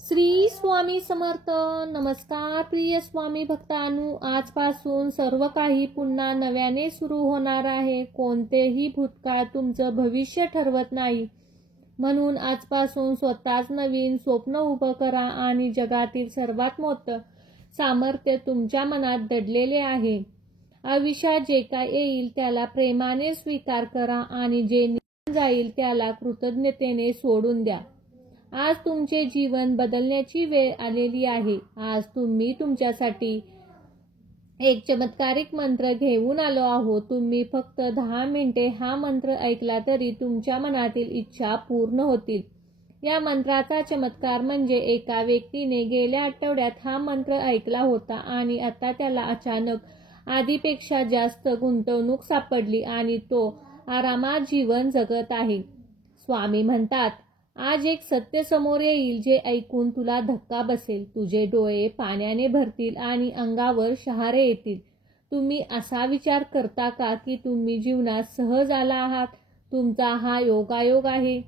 श्री स्वामी समर्थ. नमस्कार प्रिय स्वामी भक्तांनो, आजपासून सर्व काही पुन्हा नव्याने सुरू होणार आहे. कोणतेही भूतकाळ तुमचं भविष्य ठरवत नाही. म्हणून आजपासून स्वतःच नवीन स्वप्न उभं करा आणि जगातील सर्वात मोठं सामर्थ्य तुमच्या मनात दडलेले आहे. आयुष्यात जे काय येईल त्याला प्रेमाने स्वीकार करा आणि जे निघून जाईल त्याला कृतज्ञतेने सोडून द्या. आज तुमचे जीवन बदलण्याची वेळ आलेली आहे. आज तुम्ही तुमच्यासाठी एक चमत्कारिक मंत्र घेऊन आलो आहोत. तुम्ही फक्त 10 मिनिटे हा मंत्र ऐकला तरी तुमच्या मनातील इच्छा पूर्ण होतील. या मंत्राचा चमत्कार म्हणजे एका व्यक्तीने गेल्या आठवड्यात हा मंत्र ऐकला होता आणि आता त्याला अचानक आधीपेक्षा जास्त गुंतवणूक सापडली आणि तो आरामात जीवन जगत आहे. स्वामी म्हणतात, आज एक सत्य समोर येईल जे ऐकून तुला धक्का बसेल. तुझे डोळे पाण्याने भरतील आणि अंगावर शहारे येतील. तुम्ही असा विचार करता का की तुम्ही जीवनात सहज आला आहात? तुमचा हा योगायोग आहे.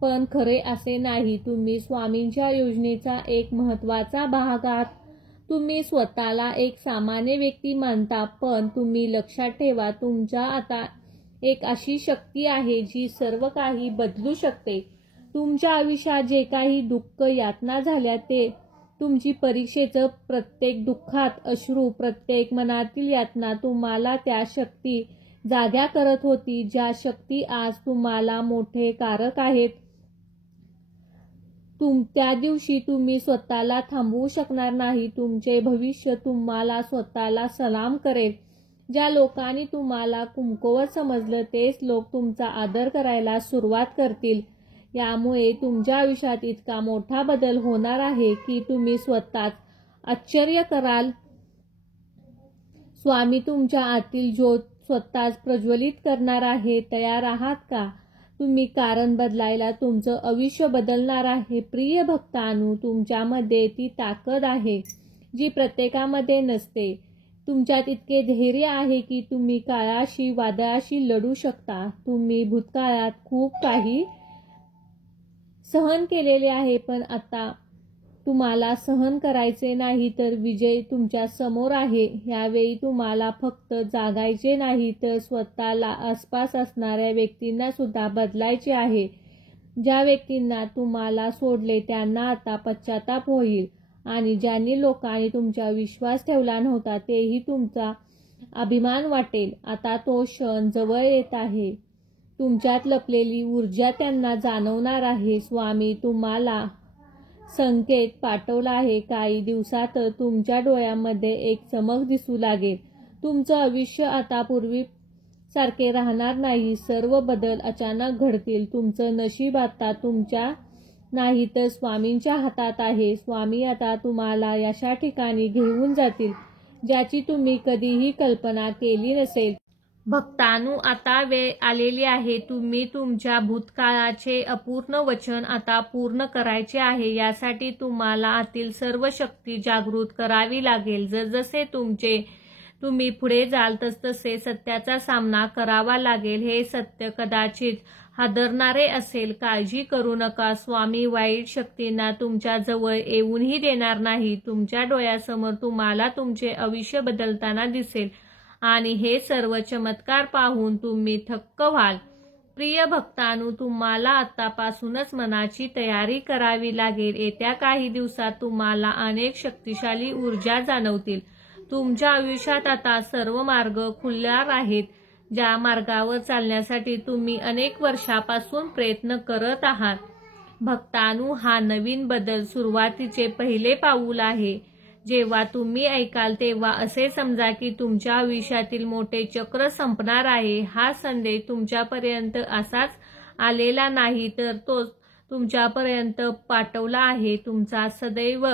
पण खरे असे नाही. तुम्ही स्वामींच्या योजनेचा एक महत्त्वाचा भाग आहात. तुम्ही स्वतःला एक सामान्य व्यक्ती मानता, पण तुम्ही लक्षात ठेवा, तुमच्या आता एक अशी शक्ती आहे जी सर्व काही बदलू शकते. तुमच्या आयुष्यात जे काही दुःख यातना झाल्या ते तुमची परीक्षेचं प्रत्येक दुःखात अश्रू, प्रत्येक मनातील यातना तुम्हाला त्या शक्ती जाग्या करत होती, ज्या शक्ती आज तुम्हाला मोठे कारक आहेत. त्या दिवशी तुम्ही स्वतःला थांबवू शकणार नाही. तुमचे भविष्य तुम्हाला स्वतःला सलाम करेल. ज्या लोकांनी तुम्हाला कमकुवत समजलं तेच लोक तुमचा आदर करायला सुरुवात करतील. यामुळे तुमच्या आयुष्यात इतका मोठा बदल होणार आहे की तुम्ही स्वतःच आश्चर्य कराल. स्वामी तुमच्या आतील ज्योत स्वतःच प्रज्वलित करणार आहे. तयार आहात का? तुम्ही कारण बदलायला तुमचं आयुष्य बदलणार आहे. प्रिय भक्तांनो, तुमच्यामध्ये ती ताकद आहे जी प्रत्येकामध्ये नसते. तुमच्यात इतके धैर्य आहे की तुम्ही काळाशी, वादळाशी लढू शकता. तुम्ही भूतकाळात खूप काही सहन केलेले आहे, पण आता तुम्हाला सहन करायचे नाही, तर विजय तुमच्या समोर आहे. यावेळी तुम्हाला फक्त जागायचे नाही, तर स्वतःला आसपास असणाऱ्या व्यक्तींना सुद्धा बदलायचे आहे. ज्या व्यक्तींना तुम्हाला सोडले त्यांना आता पश्चाताप होईल आणि ज्यांनी लोकांनी तुमच्यावर विश्वास ठेवला नव्हता तेही तुमचा अभिमान वाटेल. आता तो क्षण जवळ येत आहे. तुमच्यात लपलेली ऊर्जा त्यांना जाणवणार आहे. स्वामी तुम्हाला संकेत पाठवला आहे. काही दिवसात तुमच्या डोळ्यामध्ये एक चमक दिसू लागेल. तुमचं आयुष्य आता पूर्वीसारखे राहणार नाही. सर्व बदल अचानक घडतील. तुमचं नशीब आता तुमच्या नाही तर स्वामींच्या हातात आहे. स्वामी आता तुम्हाला अशा ठिकाणी घेऊन जातील ज्याची तुम्ही कधीही कल्पना केली नसेल. भक्तांनो, आता वेळ आलेली आहे. तुम्ही तुमच्या भूतकाळाचे अपूर्ण वचन आता पूर्ण करायचे आहे. यासाठी तुम्हाला आतील सर्व शक्ती जागृत करावी लागेल. जसजसे तुम्ही पुढे जाल तसतसे सत्याचा सामना करावा लागेल. हे सत्य कदाचित हादरणारे असेल. काळजी करू नका. स्वामी वाईट शक्तींना तुमच्या जवळ येऊनही देणार नाही. तुमच्या डोळ्यासमोर तुम्हाला तुमचे आयुष्य बदलताना दिसेल आणि हे सर्व चमत्कार पाहून तुम्ही थक्क व्हाल. प्रिय भक्तांनो, तुम्हाला आतापासूनच मनाची तयारी करावी लागेल. येत्या काही दिवसात तुम्हाला अनेक शक्तिशाली ऊर्जा जाणवतील. तुमच्या आयुष्यात आता सर्व मार्ग खुलणार आहेत. ज्या मार्गावर चालण्यासाठी तुम्ही अनेक वर्षापासून प्रयत्न करत आहात. भक्तांनो, हा नवीन बदल सुरुवातीचे पहिले पाऊल आहे. जेव्हा तुम्ही ऐकाल तेव्हा असे समजा की तुमच्या आयुष्यातील मोठे चक्र संपणार आहे. हा संदेश तुमच्यापर्यंत असाच आलेला नाही, तर तो तुमच्यापर्यंत पाठवला आहे. तुमचा सदैव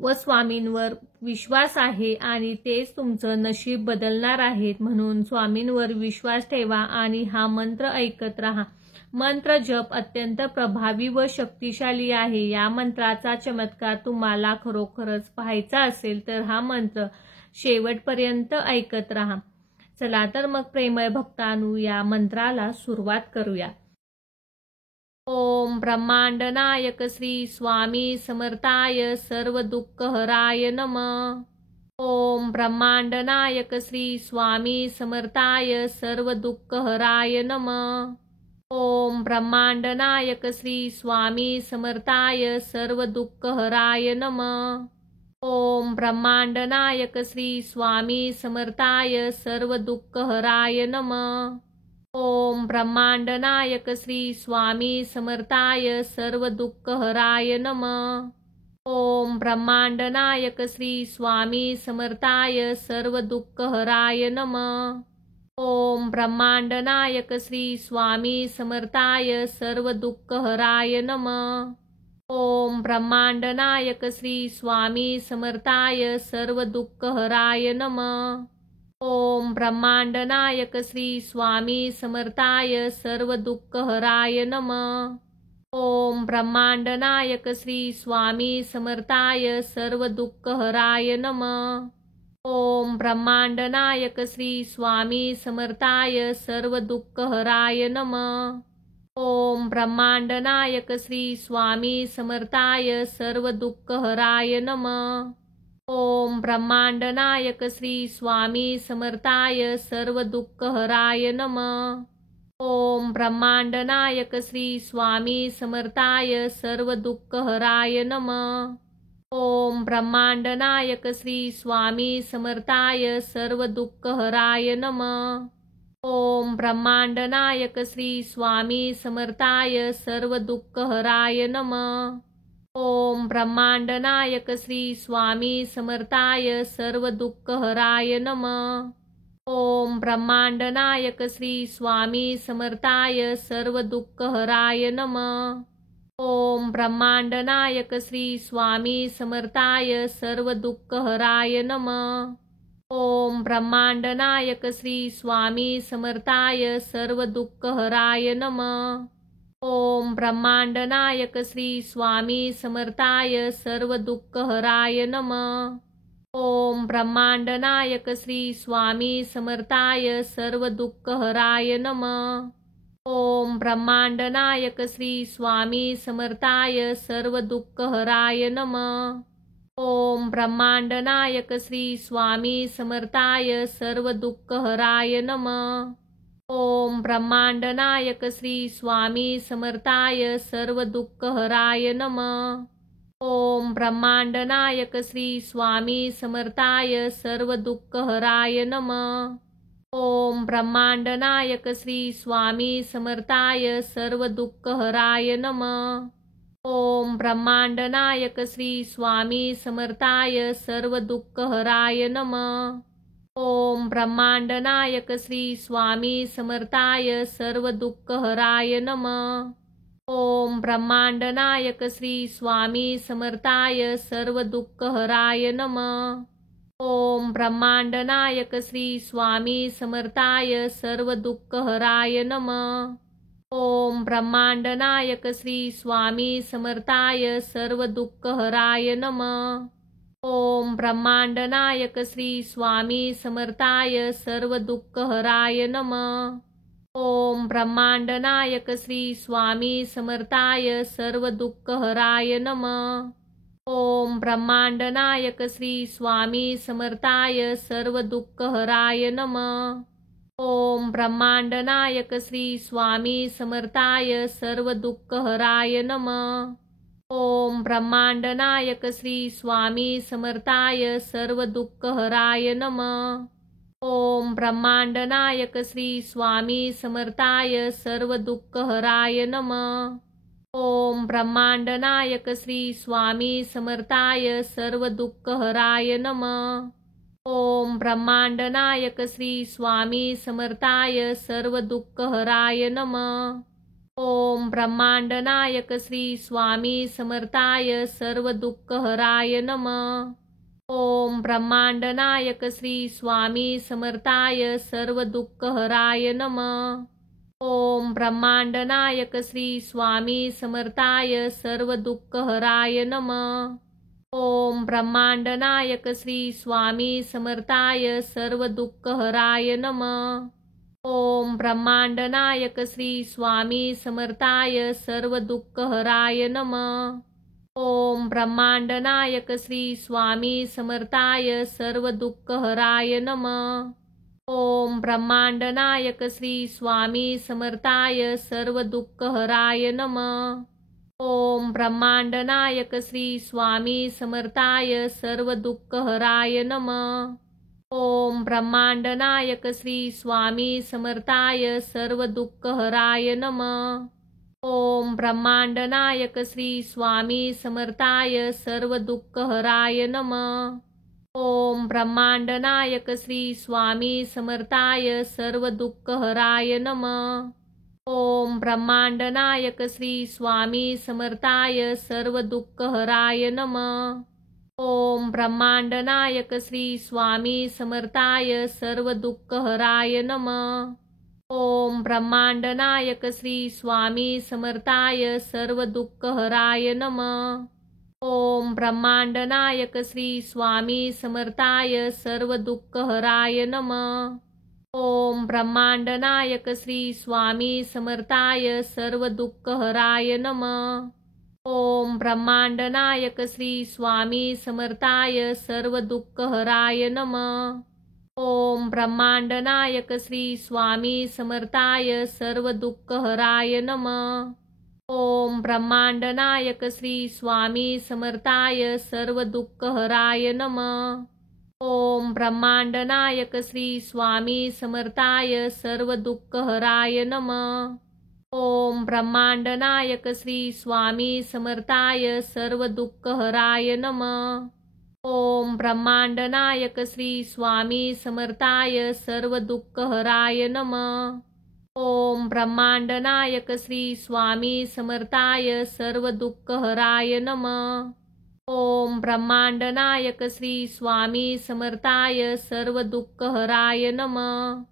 व स्वामींवर विश्वास आहे आणि तेच तुमचं नशीब बदलणार आहेत. म्हणून स्वामींवर विश्वास ठेवा आणि हा मंत्र ऐकत राहा. मंत्र जप अत्यंत प्रभावी व शक्तिशाली आहे. या मंत्राचा चमत्कार तुम्हाला खरोखरच पाहायचा असेल तर हा मंत्र शेवटपर्यंत ऐकत राहा. चला तर मग प्रेमळ भक्तांनो, या मंत्राला सुरुवात करूया. ओम ब्रह्मांडनायक श्री स्वामी समर्थाय सर्व दुःखहराय नमः। ओम ब्रह्मांडनायक श्री स्वामी समर्थाय सर्व दुःखहराय नमः। ओम ब्रह्मांडनायक श्री स्वामी समर्थाय सर्व दुःखहराय नमः। ओम ब्रह्मांडनायक श्री स्वामी समर्थाय सर्व दुःखहराय नमः। ओम ब्रह्मांडनायक श्री स्वामी समर्थाय सर्व दुःखहराय नमः। ओम ब्रह्मांडनायक श्री स्वामी समर्थाय सर्व दुःखहराय नमः। ओम ब्रह्मांडनायक श्री स्वामी समर्थाय सर्व दुःखहराय नमः। ओम ब्रह्मांडनायक श्री स्वामी समर्थाय सर्व दुःखहराय नमः। ओम ब्रह्मांडनायक श्री स्वामी समर्थाय सर्व दुःखहराय नमः। ओम ब्रह्मांडनायक श्री स्वामी समर्थाय सर्व दुःखहराय नमः। ओम ब्रह्मांडनायक श्री स्वामी समर्थाय सर्व दुःखहराय नमः। ओम ब्रह्मांडनायक श्री स्वामी समर्थाय सर्व दुःखहराय नमः। ओम ब्रह्मांडनायक श्री स्वामी समर्थाय सर्व दुःखहराय नमः। ओम ब्रह्मांडनायक श्री स्वामी समर्थाय सर्व दुःखहराय नमः। ओम ब्रह्मांडनायक श्री स्वामी समर्थाय सर्व दुःखहराय नमः। ओम ब्रह्मांडनायक श्री स्वामी समर्थाय सर्व दुःखहराय नमः। ओम ब्रह्मांडनायक श्री स्वामी समर्थाय सर्व दुःखहराय नमः। ओम ब्रह्मांडनायक श्री स्वामी समर्थाय सर्व दुःखहराय नमः। ओम ब्रह्मांडनायक श्री स्वामी समर्थाय सर्व दुःखहराय नमः। ओम ब्रह्मांडनायक श्री स्वामी समर्थाय सर्व दुःखहराय नमः। ओम ब्रह्मांडनायक श्री स्वामी समर्थाय सर्व दुःखहराय नमः। ओम ब्रह्मांडनायक श्री स्वामी समर्थाय सर्व दुःखहराय नमः। ओम ब्रह्मांडनायक श्री स्वामी समर्थाय सर्व दुःखहराय नमः। ओम ब्रह्मांडनायक श्री स्वामी समर्थाय सर्व दुःखहराय नमः। ओम ब्रह्मांडनायक श्री स्वामी समर्थाय सर्व दुःखहराय नमः। ओम ब्रह्मांडनायक श्री स्वामी समर्थाय सर्व दुःखहराय नमः। ओम ब्रह्मांडनायक श्री स्वामी समर्थाय सर्व दुःखहराय नमः। ओम ब्रह्मांडनायक श्री स्वामी समर्थाय सर्व दुःखहराय नमः। ओम ब्रह्मांडनायक श्री स्वामी समर्थाय सर्व दुःखहराय नमः। ओम ब्रह्मांडनायक श्री स्वामी समर्थाय सर्व दुःखहराय नमः। ओम ब्रह्मांडनायक श्री स्वामी समर्थाय सर्व दुःखहराय नमः। ओम ब्रह्मांडनायक श्री स्वामी समर्थाय सर्व दुःखहराय नमः। ओम ब्रह्मांडनायक श्री स्वामी समर्थाय सर्व दुःखहराय नमः। ओम ब्रह्मांडनायक श्री स्वामी समर्थाय सर्व दुःखहराय नमः। ओम ब्रह्मांडनायक श्री स्वामी समर्थाय सर्व दुःखहराय नमः। ओम ब्रह्मांडनायक श्री स्वामी समर्थाय सर्व दुःखहराय नमः। ओम ब्रह्मांडनायक श्री स्वामी समर्थाय सर्व दुःखहराय नमः। ओम ब्रह्मांडनायक श्री स्वामी समर्थाय सर्व दुःखहराय नमः। ओम ब्रह्मांडनायक श्री स्वामी समर्थाय सर्व दुःखहराय नमः। ओम ब्रह्मांडनायक श्री स्वामी समर्थाय सर्व दुःखहराय नमः। ओम ब्रह्मांडनायक श्री स्वामी समर्थाय सर्व दुःखहराय नमः। ओम ब्रह्मांडनायक श्री स्वामी समर्थाय सर्व दुःखहराय नमः। ओम ब्रह्मांडनायक श्री स्वामी समर्थाय सर्व दुःखहराय नमः। ओम ब्रह्मांडनायक श्री स्वामी समर्थाय सर्व दुःखहराय नमः। ओम ब्रह्मांड नायक श्री स्वामी समर्थाय सर्व दुःखहराय नमः। ओम ब्रह्मांड नायक श्री स्वामी समर्थाय सर्व दुःखहराय नमः। ओम ब्रह्मांड नायक श्री स्वामी समर्थाय सर्व दुःखहराय नमः। ओम ब्रह्मांड नायक श्री स्वामी समर्थाय सर्व दुःखहराय नमः। ओम ब्रह्मांड नायक श्री स्वामी समर्थाय सर्व दुःखहराय नमः। ओम ब्रह्मांड नायक श्री स्वामी समर्थाय सर्व दुःखहराय नमः। ओम ब्रह्मांड नायक श्री स्वामी समर्थाय सर्व दुःखहराय नमः। ओम ब्रह्मांड नायक श्री स्वामी समर्थाय सर्व दुःखहराय नमः। ओम ब्रह्मांड नायक श्री स्वामी समर्थाय सर्व दुःखहराय नमः। ओम ब्रह्मांड नायक श्री स्वामी समर्थाय सर्व दुःखहराय नमः। ओम ब्रह्मांड नायक श्री स्वामी समर्थाय सर्व दुःखहराय नमः। ओम ब्रह्मांड नायक श्री स्वामी समर्थाय सर्व दुःखहराय नमः। ओम ब्रह्मांड नायक श्री स्वामी समर्थाय सर्व दुःखहराय नमः। ओम ब्रह्मांड नायक श्री स्वामी समर्थाय सर्व दुःखहराय नमः। ओम ब्रह्मांड नायक श्री स्वामी समर्थाय सर्व दुःखहराय नमः। ओम ब्रह्मांड नायक श्री स्वामी समर्थाय सर्व दुःखहराय नमः। ओम ब्रह्मांड नायक श्री स्वामी समर्थाय सर्व दुःखहराय नमः। ओम ब्रह्मांड नायक श्री स्वामी समर्थाय सर्व दुःखहराय नमः। ओम ब्रह्मांड नायक श्री स्वामी समर्थाय सर्व दुःखहराय नमः। ओम ब्रह्मांड नायक श्री स्वामी समर्थाय सर्व दुःखहराय नमः। ओम ब्रह्मांड नायक श्री स्वामी समर्थाय सर्व दुःखहराय नमः।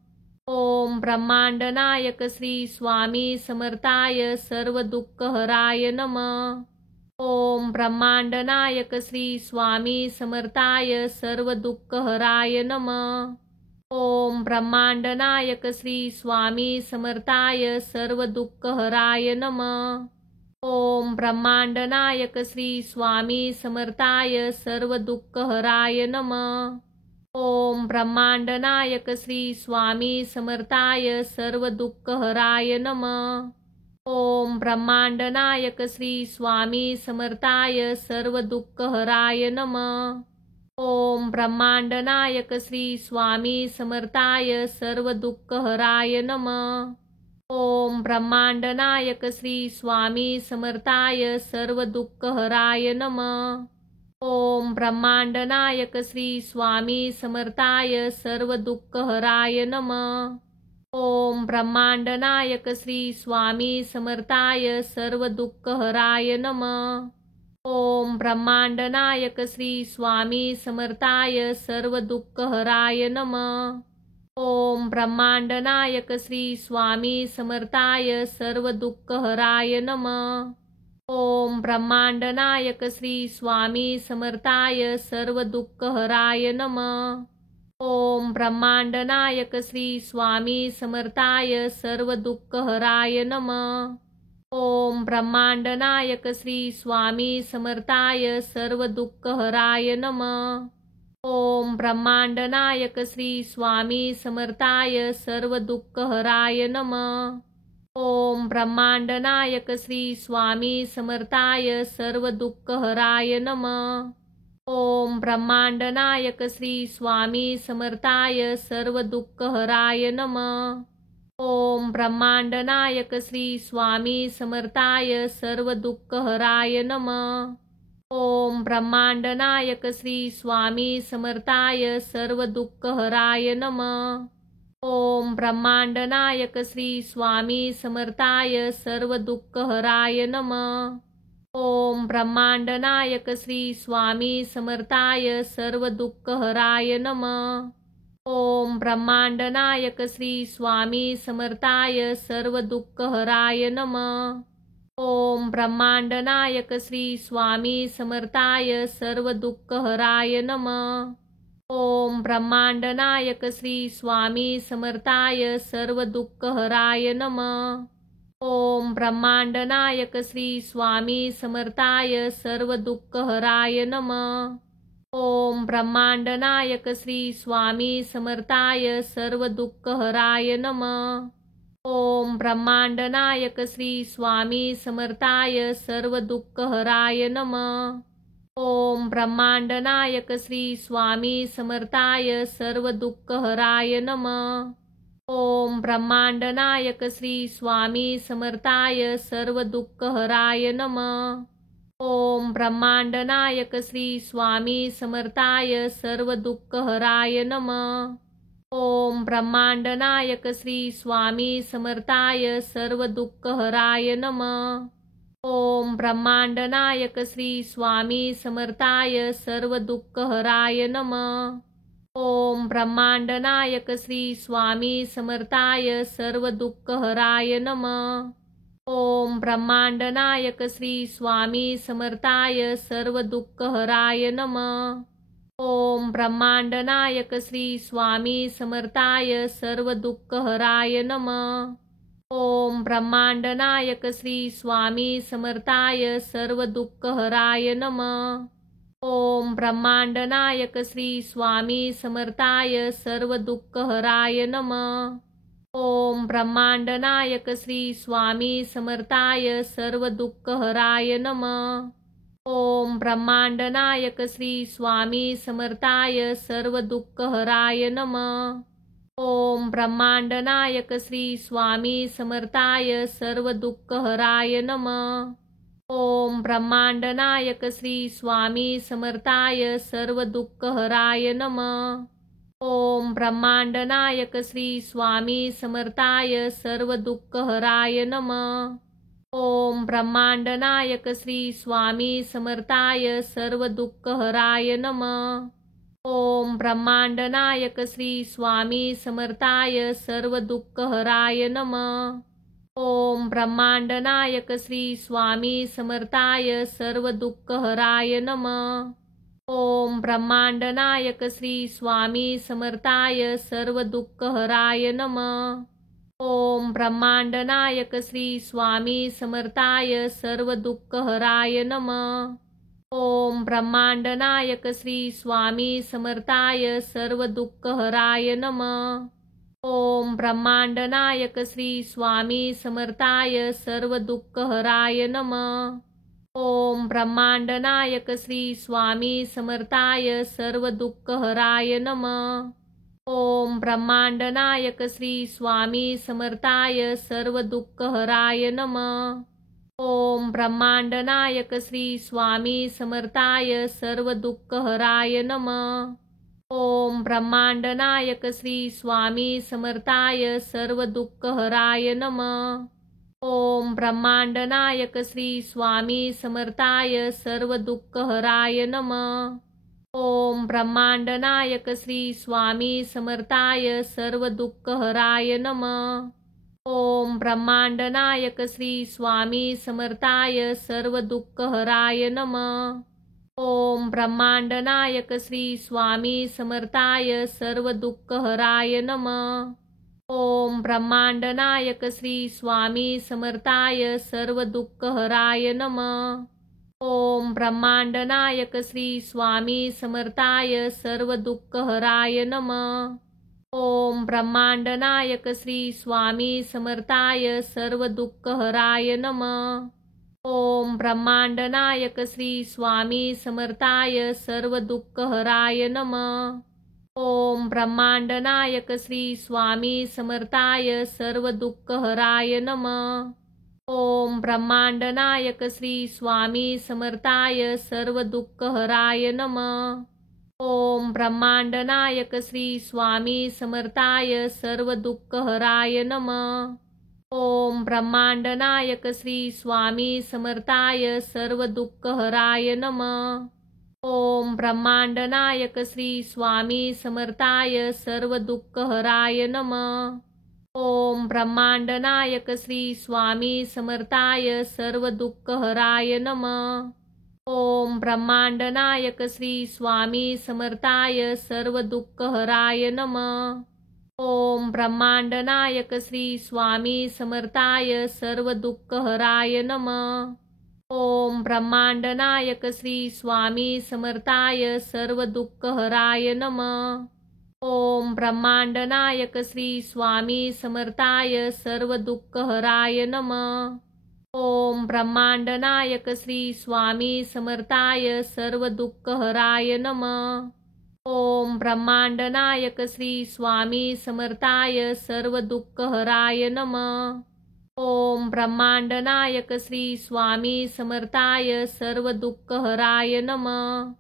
ओम ब्रह्मांड नायक श्री स्वामी समर्थाय सर्व दुःखहराय नमः। ओम ब्रह्मांड नायक श्री स्वामी समर्थाय सर्व दुःखहराय नमः। ओम ब्रह्मांड नायक श्री स्वामी समर्थाय सर्व दुःखहराय नमः। ओम ब्रह्मांड नायक श्री स्वामी समर्थाय सर्व दुःखहराय नमः। ओम ब्रह्मांड नायक श्री स्वामी समर्थाय सर्व दुःखहराय नमः। ओम ब्रह्मांड नायक श्री स्वामी समर्थाय सर्व दुःखहराय नमः। ओम ब्रह्मांड नायक श्री स्वामी समर्थाय सर्व दुःखहराय नमः। ओम ब्रह्मांड नायक श्री स्वामी समर्थाय सर्व दुःखहराय नमः। ओम ब्रह्मांड नायक श्री स्वामी समर्थाय सर्व दुःखहराय नमः। ओम ब्रह्मांड नायक श्री स्वामी समर्थाय सर्व दुःखहराय नमः। ओम ब्रह्मांड नायक श्री स्वामी समर्थाय सर्व दुःखहराय नमः। ओम ब्रह्मांड नायक श्री स्वामी समर्थाय सर्व दुःखहराय नमः। ओम ब्रह्मांड नायक श्री स्वामी समर्थाय सर्व दुःखहराय नमः। ओम ब्रह्मांड नायक श्री स्वामी समर्थाय सर्व दुःखहराय नमः। ओम ब्रह्मांड नायक श्री स्वामी समर्थाय सर्व दुःखहराय नमः। ओम ब्रह्मांड नायक श्री स्वामी समर्थाय सर्व दुःखहराय नमः। ओम ब्रह्मांड नायक श्री स्वामी समर्थाय सर्व दुःखहराय नमः। ओम ब्रह्मांड नायक श्री स्वामी समर्थाय सर्व दुःखहराय नमः। ओम ब्रह्मांड नायक श्री स्वामी समर्थाय सर्व दुःखहराय नमः। ओम ब्रह्मांड नायक श्री स्वामी समर्थाय सर्व दुःखहराय नमः। ओम ब्रह्मांड नायक श्री स्वामी समर्थाय सर्व दुःखहराय नमः। ओम ब्रह्मांड नायक श्री स्वामी समर्थाय सर्व दुःखहराय नमः। ओम ब्रह्मांड नायक श्री स्वामी समर्थाय सर्व दुःखहराय नमः। ओम ब्रह्मांड नायक श्री स्वामी समर्थाय सर्व दुःखहराय नमः। ओम ब्रह्मांड नायक श्री स्वामी समर्थाय सर्व दुःखहराय नमः। ओम ब्रह्मांड नायक श्री स्वामी समर्थाय सर्व दुःखहराय नमः। ओम ब्रह्मांड नायक श्री स्वामी समर्थाय सर्व दुःखहराय नमः। ओम ब्रह्मांड नायक श्री स्वामी समर्थाय सर्व दुःखहराय नमः। ओम ब्रह्मांड नायक श्री स्वामी समर्थाय सर्व दुःखहराय नमः। ओम ब्रह्मांड नायक श्री स्वामी समर्थाय सर्व दुःखहराय नमः। ओम ब्रह्मांड नायक श्री स्वामी समर्थाय सर्व दुःखहराय नमः। ओम ब्रह्मांड नायक श्री स्वामी समर्थाय सर्व दुःखहराय नमः। ओम ब्रह्मांड नायक श्री स्वामी समर्थाय सर्व दुःखहराय नमः। ओम ब्रह्मांड नायक श्री स्वामी समर्थाय सर्व दुःखहराय नमः। ओम ब्रह्मांड नायक श्री स्वामी समर्थाय सर्व दुःखहराय नमः। ओम ब्रह्मांड नायक श्री स्वामी समर्थाय सर्व दुःखहराय नमः। ओम ब्रह्मांड नायक श्री स्वामी समर्थाय सर्व दुःखहराय नमः। ओम ब्रह्मांड नायक श्री स्वामी समर्थाय सर्व दुःखहराय नमः। ओम ब्रह्मांड नायक श्री स्वामी समर्थाय सर्व दुःखहराय नमः। ओम ब्रह्मांड नायक श्री स्वामी समर्थाय सर्व दुःखहराय नमः। ओम ब्रह्मांड नायक श्री स्वामी समर्थाय सर्व दुःखहराय नमः। ओम ब्रह्मांड नायक श्री स्वामी समर्थाय सर्व दुःखहराय नमः। ओम ब्रह्मांड नायक श्री स्वामी समर्थाय सर्व दुःखहराय नमः। ओम ब्रह्मांड नायक श्री स्वामी समर्थाय सर्व दुःखहराय नमः। ओम ब्रह्मांड नायक श्री स्वामी समर्थाय सर्व दुःखहराय नमः। ओम ब्रह्मांड नायक श्री स्वामी समर्थाय सर्व दुःखहराय नमः। ओम ब्रह्मांड नायक श्री स्वामी समर्थाय सर्व दुःखहराय नमः। ओम ब्रह्मांड नायक श्री स्वामी समर्थाय सर्व दुःखहराय नमः। ओम ब्रह्मांड नायक श्री स्वामी समर्थाय सर्व दुःखहराय नमः। ओम ब्रह्मांड नायक श्री स्वामी समर्थाय सर्व दुःखहराय नमः। ओम ब्रह्मांड नायक श्री स्वामी समर्थाय सर्व दुःखहराय नमः। ओम ब्रह्मांड नायक श्री स्वामी समर्थाय सर्व दुःखहराय नमः। ओम ब्रह्मांड नायक श्री स्वामी समर्थाय सर्व दुःखहराय नमः। ओम ब्रह्मांड नायक श्री स्वामी समर्थाय सर्व दुःखहराय नमः। ओम ब्रह्मांड नायक श्री स्वामी समर्थाय सर्व दुःखहराय नमः। ओम ब्रह्मांड नायक श्री स्वामी समर्थाय सर्व दुःखहराय नमः। ओम ब्रह्मांड नायक श्री स्वामी समर्थाय सर्व दुःखहराय नमः। ओम ब्रह्मांड नायक श्री स्वामी समर्थाय सर्व दुःखहराय नमः। ओम ब्रह्मांड नायक श्री स्वामी समर्थाय सर्व दुःखहराय नमः। ओम ब्रह्मांड नायक श्री स्वामी समर्थाय सर्व दुःखहराय नमः। ओम ब्रह्मांड नायक श्री स्वामी समर्थाय सर्व दुःखहराय नमः। ओम ब्रह्मांड नायक श्री स्वामी समर्थाय सर्व दुःखहराय नमः। ओम ब्रह्मांड नायक श्री स्वामी समर्थाय सर्व दुःखहराय नमः। ओम ब्रह्मांड नायक श्री स्वामी समर्थाय सर्व दुःखहराय नमः। ओम ब्रह्मांड नायक श्री स्वामी समर्थाय सर्व दुःखहराय नमः। ओम ब्रह्मांड नायक श्री स्वामी समर्थाय सर्व दुःखहराय नमः। ओम ब्रह्मांड नायक श्री स्वामी समर्थाय सर्व दुःखहराय नमः। ओम ब्रह्मांडनायक श्री स्वामी समर्थाय सर्व दुःखहराय नमः। ओम ब्रह्मांडनायक श्री स्वामी समर्थाय सर्व दुःखहराय नमः। ओम ब्रह्मांडनायक श्री स्वामी समर्थाय सर्व दुःखहराय नमः। ओम ब्रह्मांडनायक श्री स्वामी समर्थाय सर्व दुःखहराय नमः। ओम ब्रह्मांडनायक श्री स्वामी समर्थाय सर्व दुःखहराय नमः। ओम ब्रह्मांडनायक श्री स्वामी समर्थाय सर्व दुःखहराय नमः। ओम ब्रह्मांडनायक श्री स्वामी समर्थाय सर्व दुःखहराय नमः।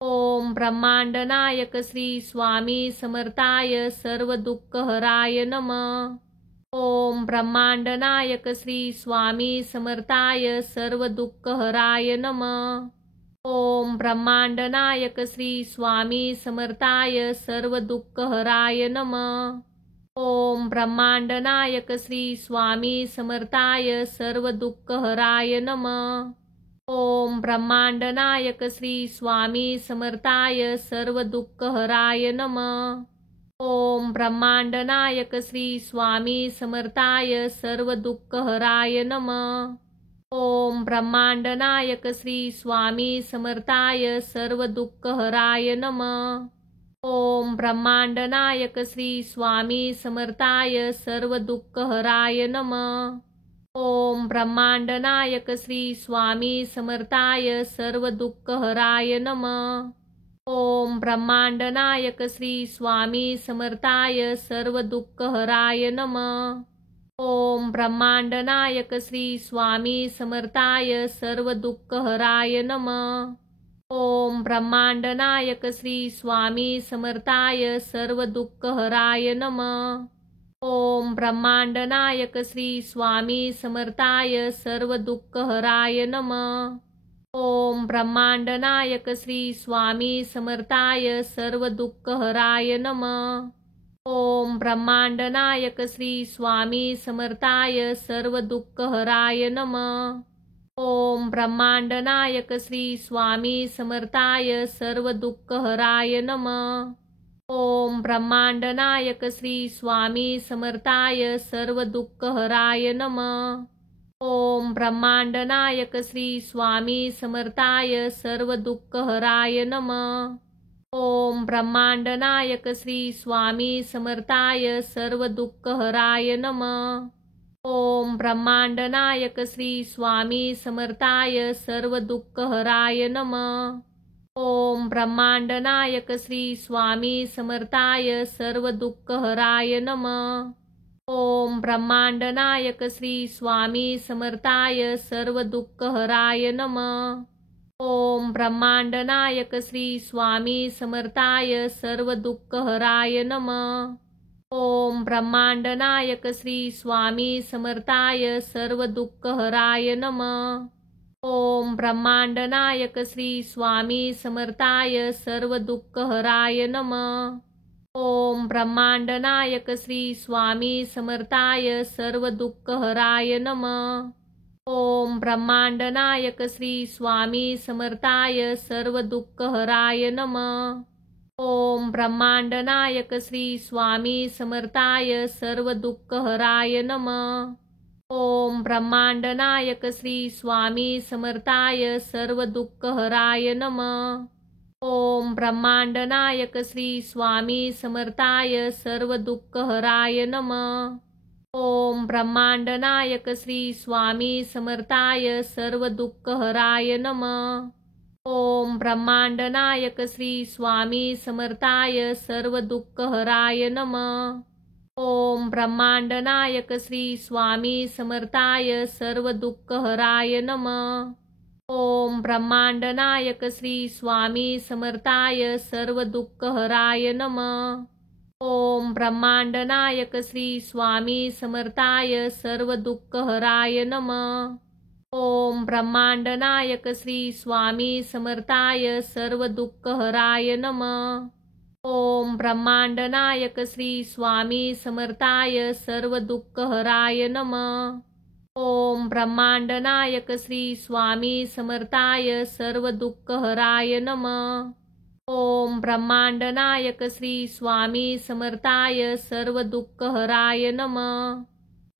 ओम ब्रह्मांडनायक श्री स्वामी समर्थाय सर्व दुःखहराय नमः। ओम ब्रह्मांडनायक श्री स्वामी समर्थाय सर्व दुःखहराय नमः। ओम ब्रह्मांडनायक श्री स्वामी समर्थाय सर्व दुःखहराय नमः। ओम ब्रह्मांडनायक श्री स्वामी समर्थाय सर्व दुःखहराय नमः। ओम ब्रह्मांडनायक श्री स्वामी समर्थाय सर्व दुःखहराय नमः। ओम ब्रह्मांडनायक श्री स्वामी समर्थाय सर्व दुःखहराय नमः। ओम ब्रह्मांडनायक श्री स्वामी समर्थाय सर्व दुःखहराय नमः। ओम ब्रह्मांडनायक श्री स्वामी समर्थाय सर्व दुःखहराय नमः। ओम ब्रह्मांडनायक श्री स्वामी समर्थाय सर्व दुःखहराय नमः। ओम ब्रह्मांडनायक श्री स्वामी समर्थाय सर्व दुःखहराय नमः। ओम ब्रह्मांडनायक श्री स्वामी समर्थाय सर्व दुःखहराय नमः। ओम ब्रह्मांडनायक श्री स्वामी समर्थाय सर्व दुःखहराय नमः। ओम ब्रह्मांडनायक श्री स्वामी समर्थाय सर्व दुःखहराय नमः। ओम ब्रह्मांडनायक श्री स्वामी समर्थाय सर्व दुःखहराय नमः। ओम ब्रह्मांडनायक श्री स्वामी समर्थाय सर्व दुःखहराय नमः। ओम ब्रह्मांडनायक श्री स्वामी समर्थाय सर्व दुःखहराय नमः। ओम ब्रह्मांडनायक श्री स्वामी समर्थाय सर्व दुःखहराय नमः। ओम ब्रह्मांडनायक श्री स्वामी समर्थाय सर्व दुःखहराय नमः। ओम ब्रह्मांडनायक श्री स्वामी समर्थाय सर्व दुःखहराय नमः। ओम ब्रह्मांडनायक श्री स्वामी समर्थाय सर्व दुःखहराय नमः। ओम ब्रह्मांडनायक श्री स्वामी समर्थाय सर्व दुःखहराय नमः। ओम ब्रह्मांडनायक श्री स्वामी समर्थाय सर्व दुःखहराय नमः। ओम ब्रह्मांडनायक श्री स्वामी समर्थाय सर्व दुःखहराय नमः। ओम ब्रह्मांडनायक श्री स्वामी समर्थाय सर्व दुःखहराय नमः। ओम ब्रह्मांडनायक श्री स्वामी समर्थाय सर्व दुःखहराय नमः। ओम ब्रह्मांडनायक श्री स्वामी समर्थाय सर्व दुःखहराय नमः। ओम ब्रह्मांडनायक श्री स्वामी समर्थाय सर्व दुःखहराय नमः। ओम ब्रह्मांडनायक श्री स्वामी समर्थाय सर्व दुःखहराय नमः। ओम ब्रह्मांडनायक श्री स्वामी समर्थाय सर्व दुःखहराय नमः। ओम ब्रह्मांडनायक श्री स्वामी समर्थाय सर्व दुःखहराय नमः। ओम ब्रह्मांडनायक श्री स्वामी समर्थाय सर्व दुःखहराय नमः। ओम ब्रह्मांडनायक श्री स्वामी समर्थाय सर्व दुःखहराय नमः। ओम ब्रह्मांडनायक श्री स्वामी समर्थाय सर्व दुःखहराय नमः। ओम ब्रह्मांडनायक श्री स्वामी समर्थाय सर्व दुःखहराय नमः। ओम ब्रह्मांडनायक श्री स्वामी समर्थाय सर्व दुःखहराय नमः। ओम ब्रह्मांडनायक श्री स्वामी समर्थाय सर्व दुःखहराय नमः। ओम ब्रह्मांडनायक श्री स्वामी समर्थाय सर्व दुःखहराय नमः। ओम ब्रह्मांडनायक श्री स्वामी समर्थाय सर्व दुःखहराय नमः। ओम ब्रह्मांडनायक श्री स्वामी समर्थाय सर्व दुःखहराय नमः।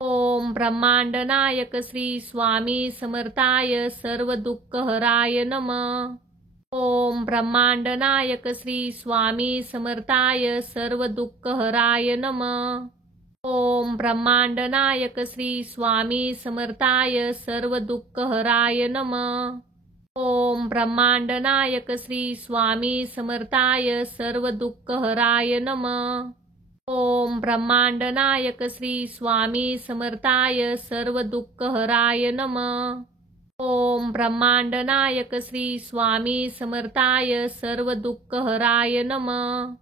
ओम ब्रह्मांडनायक श्री स्वामी समर्थाय सर्व दुःखहराय नमः। ओम ब्रह्मांडनायक श्री स्वामी समर्थाय सर्व दुःखहराय नमः। ओम ब्रह्मांडनायक श्री स्वामी समर्थाय सर्व दुःखहराय नमः। ओम ब्रह्मांडनायक श्री स्वामी समर्थाय सर्व दुःखहराय नमः। ओम ब्रह्मांडनायक श्री स्वामी समर्थाय सर्व दुःखहराय नमः। ओम ब्रह्मांडनायक श्री स्वामी समर्थाय सर्व दुःखहराय नमः।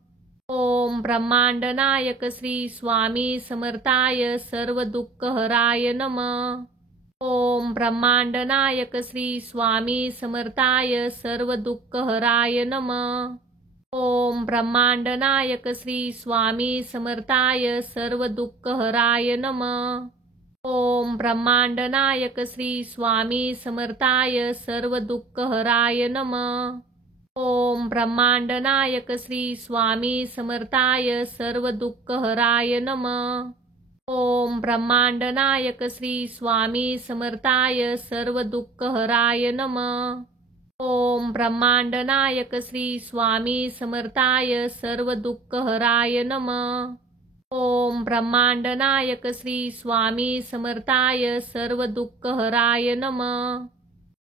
ओम ब्रह्मांडनायक श्री स्वामी समर्थाय सर्व दुःखहराय नमः। ओम ब्रह्मांडनायक श्री स्वामी समर्थाय सर्व दुःखहराय नमः। ओम ब्रह्मांडनायक श्री स्वामी समर्थाय सर्व दुःखहराय नमः। ओम ब्रह्मांडनायक श्री स्वामी समर्थाय सर्व दुःखहराय नमः। ओम ब्रह्मांडनायक श्री स्वामी समर्थाय सर्व दुःखहराय नमः। ओम ब्रह्मांडनायक श्री स्वामी समर्थाय सर्व दुःखहराय नमः। ओम ब्रह्मांडनायक श्री स्वामी समर्थाय सर्व दुःखहराय नमः। ओम ब्रह्मांडनायक श्री स्वामी समर्थाय सर्व दुःखहराय नमः।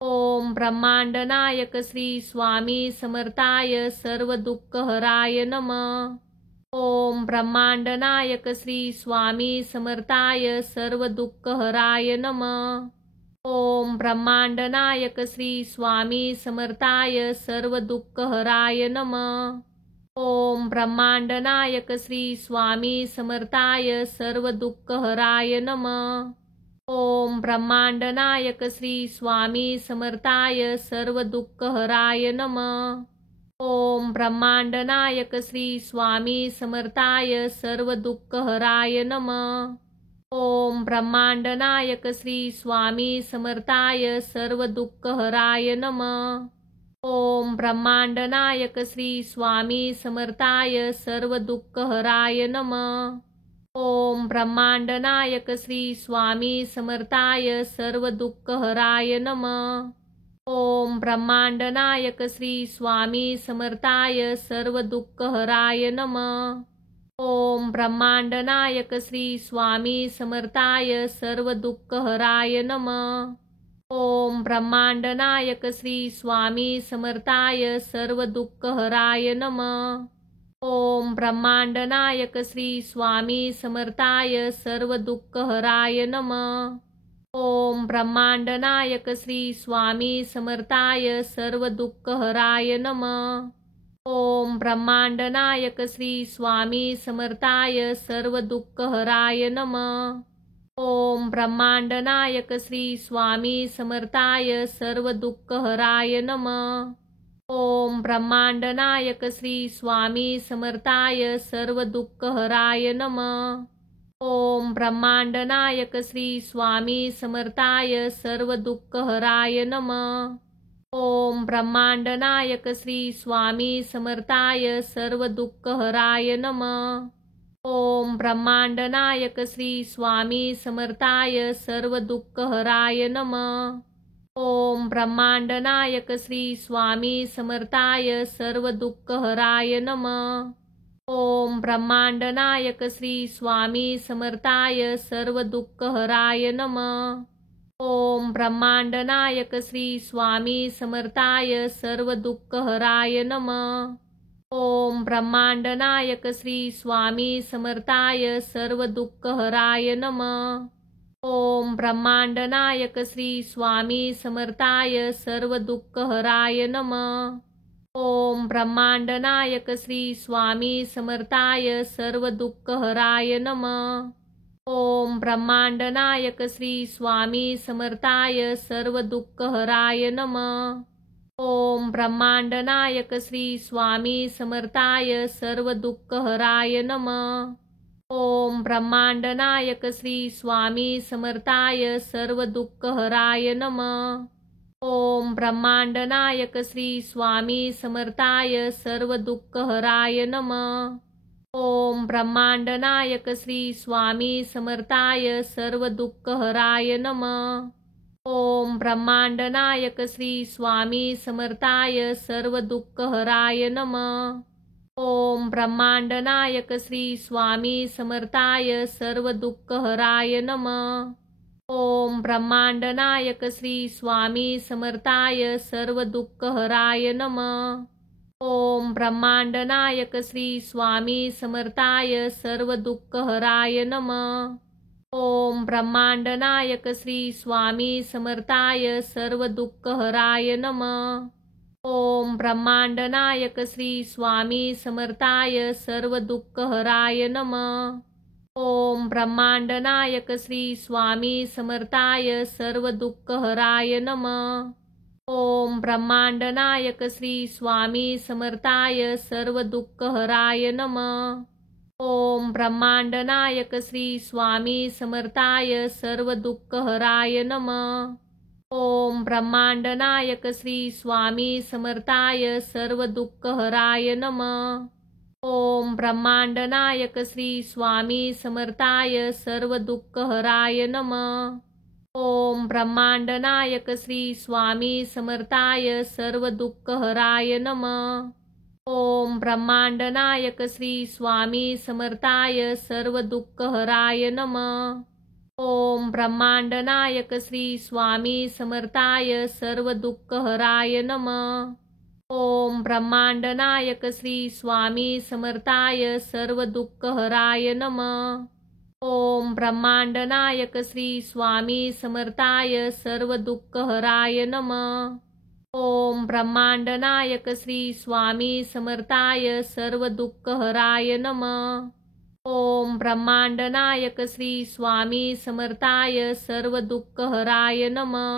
ओम ब्रह्मांडनायक श्री स्वामी समर्थाय सर्व दुःखहराय नमः। ओम ब्रह्मांडनायक श्री स्वामी समर्थाय सर्व दुःखहराय नमः। ओम ब्रह्मांडनायक श्री स्वामी समर्थाय सर्व दुःखहराय नमः। ओम ब्रह्मांडनायक श्री स्वामी समर्थाय सर्व दुःखहराय नमः। ओम ब्रह्मांडनायक श्री स्वामी समर्थाय सर्व दुःखहराय नमः। ओम ब्रह्मांडनायक श्री स्वामी समर्थाय सर्व दुःखहराय नमः। ओम ब्रह्मांडनायक श्री स्वामी समर्थाय सर्व दुःखहराय नमः। ओम ब्रह्मांडनायक श्री स्वामी समर्थाय सर्व दुःखहराय नमः। ओम ब्रह्मांडनायक श्री स्वामी समर्थाय सर्व दुःखहराय नमः। ओम ब्रह्मांडनायक श्री स्वामी समर्थाय सर्व दुःखहराय नमः। ओम ब्रह्मांडनायक श्री स्वामी समर्थाय सर्व दुःखहराय नमः। ओम ब्रह्मांडनायक श्री स्वामी समर्थाय सर्व दुःखहराय नमः। ओम ब्रह्मांडनायक श्री स्वामी समर्थाय सर्व दुःखहराय नमः। ओम ब्रह्मांडनायक श्री स्वामी समर्थाय सर्व दुःखहराय नमः। ओम ब्रह्मांडनायक श्री स्वामी समर्थाय सर्व दुःखहराय नमः। ओम ब्रह्मांडनायक श्री स्वामी समर्थाय सर्व दुःखहराय नमः। ओम ब्रह्मांडनायक श्री स्वामी समर्थाय सर्व दुःखहराय नमः। ओम ब्रह्मांडनायक श्री स्वामी समर्थाय सर्व दुःखहराय नमः। ओम ब्रह्मांडनायक श्री स्वामी समर्थाय सर्व दुःखहराय नमः। ओम ब्रह्मांडनायक श्री स्वामी समर्थाय सर्व दुःखहराय नमः। ओम ब्रह्मांडनायक श्री स्वामी समर्थाय सर्व दुःखहराय नमः। ओम ब्रह्मांडनायक श्री स्वामी समर्थाय सर्व दुःखहराय नमः। ओम ब्रह्मांडनायक श्री स्वामी समर्थाय सर्व दुःखहराय नमः। ओम ब्रह्मांडनायक श्री स्वामी समर्थाय सर्व दुःखहराय नमः। ओम ब्रह्मांडनायक श्री स्वामी समर्थाय सर्व दुःखहराय नमः। ओम ब्रह्मांडनायक श्री स्वामी समर्थाय सर्व दुःखहराय नमः। ओम ब्रह्मांडनायक श्री स्वामी समर्थाय सर्व दुःखहराय नमः। ओम ब्रह्मांडनायक श्री स्वामी समर्थाय सर्व दुःखहराय नमः। ओम ब्रह्मांड नायक श्री स्वामी समर्थाय सर्व दुःखहराय नमः। ओम ब्रह्मांड नायक श्री स्वामी समर्थाय सर्व दुःखहराय नमः। ओम ब्रह्मांड नायक श्री स्वामी समर्थाय सर्व दुःखहराय नमः। ओम ब्रह्मांड नायक श्री स्वामी समर्थाय सर्व दुःखहराय नमः। ओम ब्रह्मांड नायक श्री स्वामी समर्थाय सर्व दुःखहराय नमः। ओम ब्रह्मांड नायक श्री स्वामी समर्थाय सर्व दुःखहराय नमः। ओम ब्रह्मांड नायक श्री स्वामी समर्थाय सर्व दुःखहराय नमः। ओम ब्रह्मांड नायक श्री स्वामी समर्थाय सर्व दुःखहराय नमः। ओम ब्रह्मांड नायक श्री स्वामी समर्थाय सर्व दुःखहराय नमः। ओम ब्रह्मांड नायक श्री स्वामी समर्थाय सर्व दुःखहराय नमः। ओम ब्रह्मांड नायक श्री स्वामी समर्थाय सर्व दुःखहराय नमः। ओम ब्रह्मांड नायक श्री स्वामी समर्थाय सर्व दुःखहराय नमः। ओम ब्रह्मांड नायक श्री स्वामी समर्थाय सर्व दुःखहराय नमः। ओम ब्रह्मांड नायक श्री स्वामी समर्थाय सर्व दुःखहराय नमः। ओम ब्रह्मांड नायक श्री स्वामी समर्थाय सर्व दुःखहराय नमः। ओम ब्रह्मांड नायक श्री स्वामी समर्थाय सर्व दुःखहराय नमः। ओम ब्रह्मांड नायक श्री स्वामी समर्थाय सर्व दुःखहराय नमः। ओम ब्रह्मांड नायक श्री स्वामी समर्थाय सर्व दुःखहराय नमः। ओम ब्रह्मांड नायक श्री स्वामी समर्थाय सर्व दुःखहराय नमः। ओम ब्रह्मांड नायक श्री स्वामी समर्थाय सर्व दुःखहराय नमः। ओम ब्रह्मांड नायक श्री स्वामी समर्थाय सर्व दुःखहराय नमः। ओम ब्रह्मांड नायक श्री स्वामी समर्थाय सर्व दुःखहराय नमः।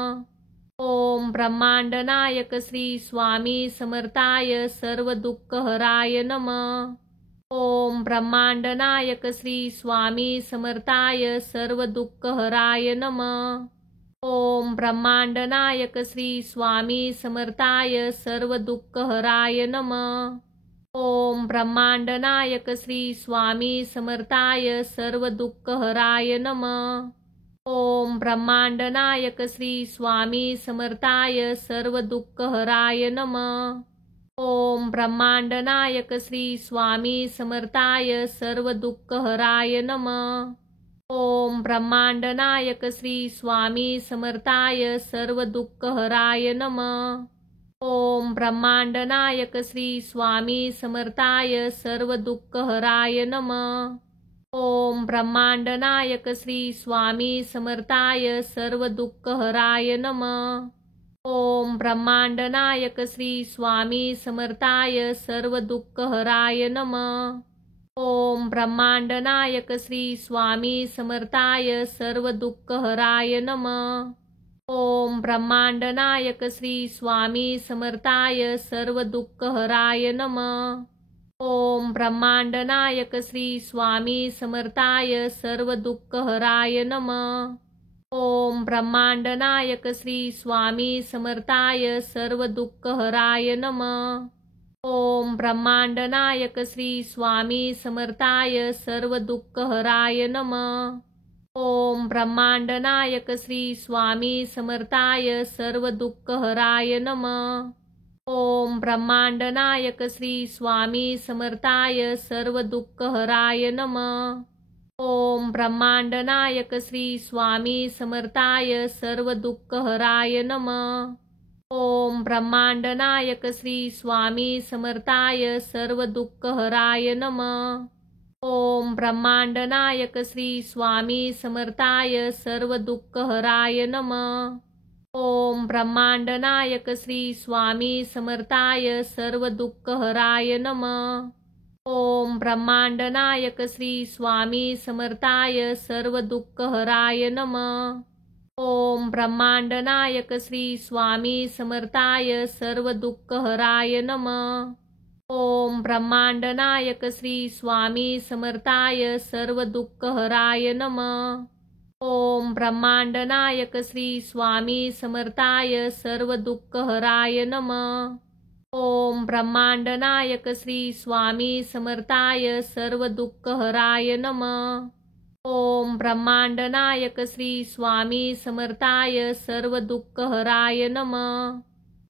ओम ब्रह्मांड नायक श्री स्वामी समर्थाय सर्व दुःखहराय नमः। ओम ब्रह्मांड नायक श्री स्वामी समर्थाय सर्व दुःखहराय नमः। ओम ब्रह्मांड नायक श्री स्वामी समर्थाय सर्व दुःखहराय नमः। ओम ब्रह्मांड नायक श्री स्वामी समर्थाय सर्व दुःखहराय नमः। ओम ब्रह्मांड नायक श्री स्वामी समर्थाय सर्व दुःखहराय नमः। ओम ब्रह्मांड नायक श्री स्वामी समर्थाय सर्व दुःखहराय नमः। ओम ब्रह्मांड नायक श्री स्वामी समर्थाय सर्व दुःखहराय नमः। ओम ब्रह्मांड नायक श्री स्वामी समर्थाय सर्व दुःखहराय नमः। ओम ब्रह्मांड नायक श्री स्वामी समर्थाय सर्व दुःखहराय नमः। ओम ब्रह्मांड नायक श्री स्वामी समर्थाय सर्व दुःखहराय नमः। ओम ब्रह्मांड नायक श्री स्वामी समर्थाय सर्व दुःखहराय नमः। ओम ब्रह्मांड नायक श्री स्वामी समर्थाय सर्व दुःखहराय नमः। ओम ब्रह्मांड नायक श्री स्वामी समर्थाय सर्व दुःखहराय नमः। ओम ब्रह्मांड नायक श्री स्वामी समर्थाय सर्व दुःखहराय नमः। ओम ब्रह्मांड नायक श्री स्वामी समर्थाय सर्व दुःखहराय नमः। ओम ब्रह्मांड नायक श्री स्वामी समर्थाय सर्व दुःखहराय नमः। ओम ब्रह्मांड नायक श्री स्वामी समर्थाय सर्व दुःखहराय नमः। ओम ब्रह्मांड नायक श्री स्वामी समर्थाय सर्व दुःखहराय नमः। ओम ब्रह्मांड नायक श्री स्वामी समर्थाय सर्व दुःखहराय नमः। ओम ब्रह्मांड नायक श्री स्वामी समर्थाय सर्व दुःखहराय नमः। ओम ब्रह्मांड नायक श्री स्वामी समर्थाय सर्व दुःखहराय नमः। ओम ब्रह्मांड नायक श्री स्वामी समर्थाय सर्व दुःखहराय नमः। ओम ब्रह्मांडनायक श्री स्वामी समर्थाय सर्व दुःखहराय नमः। ओम ब्रह्मांडनायक श्री स्वामी समर्थाय सर्व दुःखहराय नमः। ओम ब्रह्मांडनायक श्री स्वामी समर्थाय सर्व दुःखहराय नमः। ओम ब्रह्मांडनायक श्री स्वामी समर्थाय सर्व दुःखहराय नमः।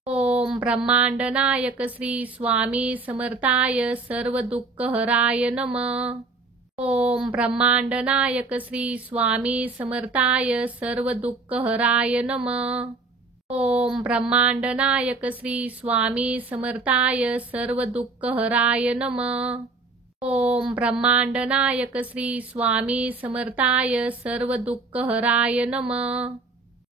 ओम ब्रह्मांडनायक श्री स्वामी समर्थाय सर्व दुःखहराय नमः। ओम ब्रह्मांडनायक श्री स्वामी समर्थाय सर्व दुःखहराय नमः। ओम ब्रह्मांडनायक श्री स्वामी समर्थाय सर्व दुःखहराय नमः। ओम ब्रह्मांडनायक श्री स्वामी समर्थाय सर्व दुःखहराय नमः।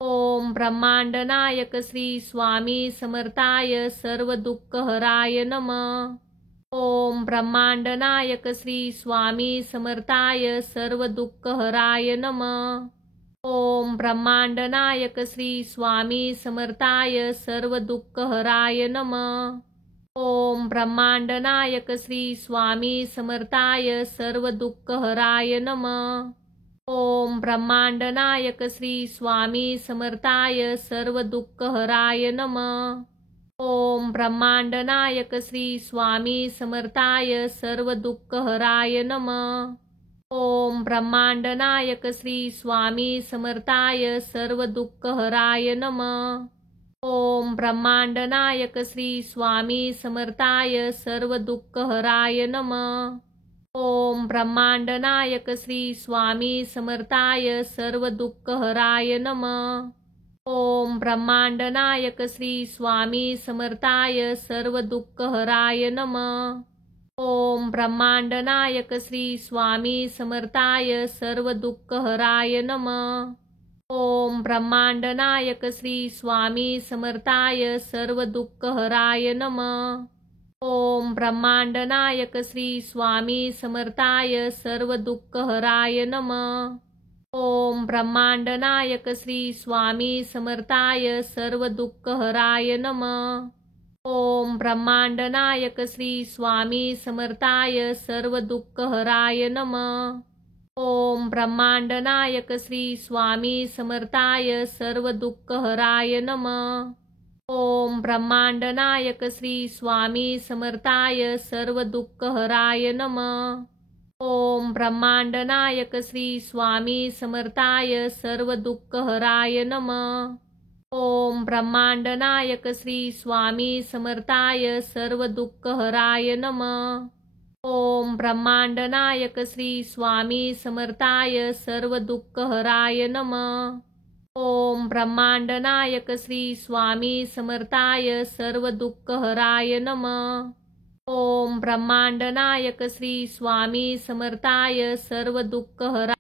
ओम ब्रह्मांडनायक श्री स्वामी समर्थाय सर्व दुःखहराय नमः। ओम ब्रह्मांडनायक श्री स्वामी समर्थाय सर्व दुःखहराय नमः। ओम ब्रह्मांडनायक श्री स्वामी समर्थाय सर्व दुःखहराय नमः। ओम ब्रह्मांडनायक श्री स्वामी समर्थाय सर्व दुःखहराय नमः। ओम ब्रह्मांडनायक श्री स्वामी समर्थाय सर्व दुःखहराय नमः। ओम ब्रह्मांडनायक श्री स्वामी समर्थाय सर्व दुःखहराय नमः। ओम ब्रह्मांडनायक श्री स्वामी समर्थाय सर्व दुःखहराय नमः। ओम ब्रह्मांडनायक श्री स्वामी समर्थाय सर्व दुःखहराय नमः। ओम ब्रह्मांडनायक श्री स्वामी समर्थाय सर्व दुःखहराय नमः। ओम ब्रह्मांडनायक श्री स्वामी समर्थाय सर्व दुःखहराय नमः। ओम ब्रह्मांडनायक श्री स्वामी समर्थाय सर्व दुःखहराय नमः। ओम ब्रह्मांडनायक श्री स्वामी समर्थाय सर्व दुःखहराय नमः। ओम ब्रह्मांडनायक श्री स्वामी समर्थाय सर्व दुःखहराय नमः। ओम ब्रह्मांडनायक श्री स्वामी समर्थाय सर्व दुःखहराय नमः। ओम ब्रह्मांडनायक श्री स्वामी समर्थाय सर्व दुःखहराय नमः। ओम ब्रह्मांडनायक श्री स्वामी समर्थाय सर्व दुःखहराय नमः। ओम ब्रह्मांडनायक श्री स्वामी समर्थाय सर्व दुःखहराय नमः। ओम ब्रह्मांडनायक श्री स्वामी समर्थाय सर्व दुःखहराय नमः। ओम ब्रह्मांडनायक श्री स्वामी समर्थाय सर्व दुःखहराय नमः। ओम ब्रह्मांडनायक श्री स्वामी समर्थाय सर्व दुःखहराय नमः। ओम ब्रह्मांडनायक श्री स्वामी समर्थाय सर्व दुःखहराय नमः। ओम ब्रह्मांडनायक श्री स्वामी समर्थाय सर्व दुःखहराय